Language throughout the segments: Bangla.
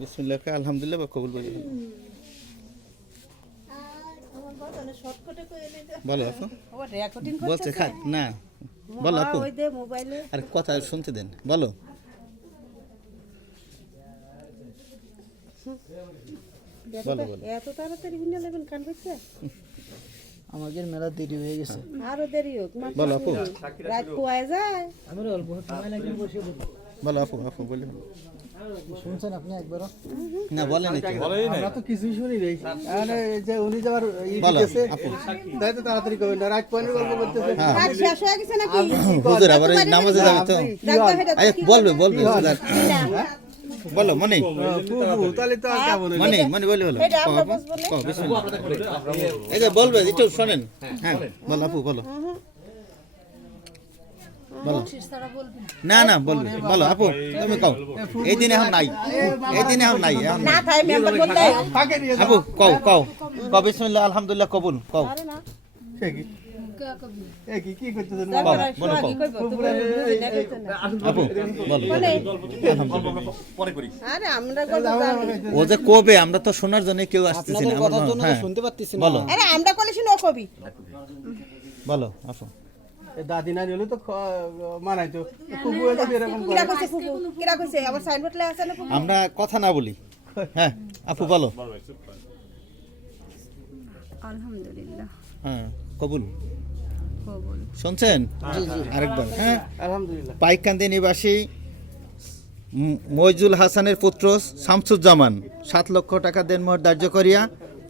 বিসমিল্লাহ আলহামদুলিল্লাহ বা কবুল বলি বলো আপু বলছে খাক না বলো আপু আরে কথা শুনতে দেন বলো বলো বলো এত তাড়াতাড়ি ভিন্ন লাগবেন কান হচ্ছে আমাদের মেলা দেরি হয়ে গেছে আরো দেরি হোক বলো আপু রাত কুয়ায় যায় আমরা অল্প সময় লাগে বসে বলো আপু আপু বলি শুনছেন আপনি একবারও না বলেন নাকি আমরা তো কিছুই শুনি নাই মানে যে উনি যাবার বলো দিতেছে আপু তাই তো তাড়াতাড়ি করবেন না রাত পয়েন্ট গল্প করতেছে রাত শেষ হয়ে গেছে নাকি হুজুর আবার এই নামাজে যাবে তো আরে বলবে বলবে বলো মনে তাহলে তো আর যাবো না মনে মনে বলি বলো বিসমিল্লাহ এই যে বলবে একটু শুনেন হ্যাঁ বলো আপু বলো বলো না না বলবে বলো আপু তুমি কও এই দিন এখন নাই এই দিন এখন নাই এখন না থাই মেম্বার বলতে আপু কও কও কও বিসমিল্লাহ আলহামদুলিল্লাহ কবুল কও কি কি করতেছেন বলো কও আপু বলো পরে করি আরে আমরা গল্প জানি ও যে কবে আমরা তো শোনার জন্য কেউ আসতেছি না কথার জন্য হ্যাঁ শুনতে পারতেছি না বলো আরে আমরা কলেছি নো কবি বলো আপু দাদি না হলে তো মানাই তো ফুবু এলো এরকম কিরা কইছে ফুফু কিরা কইছে আমার সাইনবোর্ড লে আছে না ফুফু আমরা কথা না বলি হ্যাঁ আপু বলো আলহামদুলিল্লাহ হ্যাঁ কবুল কবুল শুনছেন আরেকবার হ্যাঁ আলহামদুলিল্লাহ পাইককান্দি নিবাসী মইজুল হাসানের পুত্র শামসুজ্জামান 7 লক্ষ টাকা দেনমোহর ধার্য করিয়া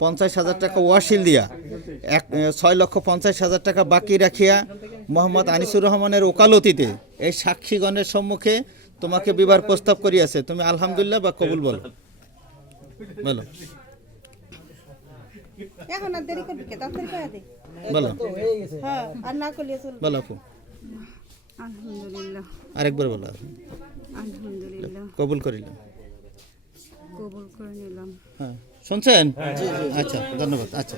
50,000 টাকা ওয়াসিল দিয়া 6,50,000 টাকা বাকি রাখিয়া মোহাম্মদ আনিসুর রহমানের ওকালতিতে এই সাক্ষীগণের সম্মুখে তোমাকে বিবাহ প্রস্তাব করিয়াছে তুমি আলহামদুলিল্লাহ বা কবুল বলো বলো এখন আর দেরি করবি কে তাড়াতাড়ি কয়া দে বলো হ্যাঁ আর না করলে চল বলো আপু আলহামদুলিল্লাহ আরেকবার বলো আলহামদুলিল্লাহ কবুল করিলাম কবুল করে নিলাম হ্যাঁ শুনছেন আচ্ছা ধন্যবাদ আচ্ছা